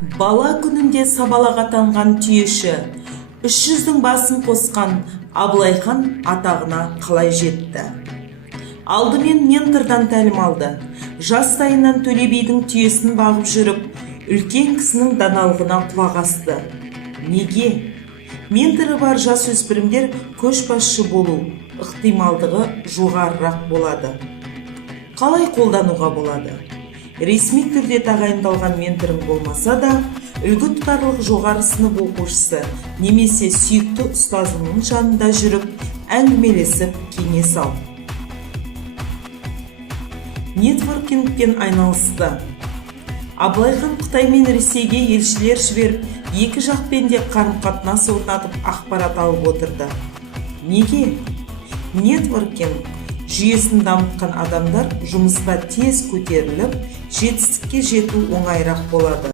Бала күнінде сабалақ атанған түйеші 300-дің басын қосқан Абылайхан атағына қалай жетті? Алдымен ментордан тәлім алды. Жастайынан Төле бидің түйесін бағып жүріп, үлкен кісінің даналығына құлақ асты. Неге? Менторы бар жасөспірімдер көшбасшы болу ықтималдығы жоғарырақ болады. Қалай қолдануға болады? Ресми түрде тағайындалған менторың болмаса да, үлгі тұтарлық жоғары сынып оқушысы немесе сүйікті ұстазының жанында жүріп, әңгімелесіп кеңес ал. Нетворкингпен айналысты. Абылайхан Қытай мен Ресейге елшілер жіберіп, екі жақпен де қарым-қатынас орнатып ақпарат алып отырды. Неге? Нетворкинг жүйесін дамытқан адамдар жұмыста тез көтеріліп, жетістікке жету оңайырақ болады.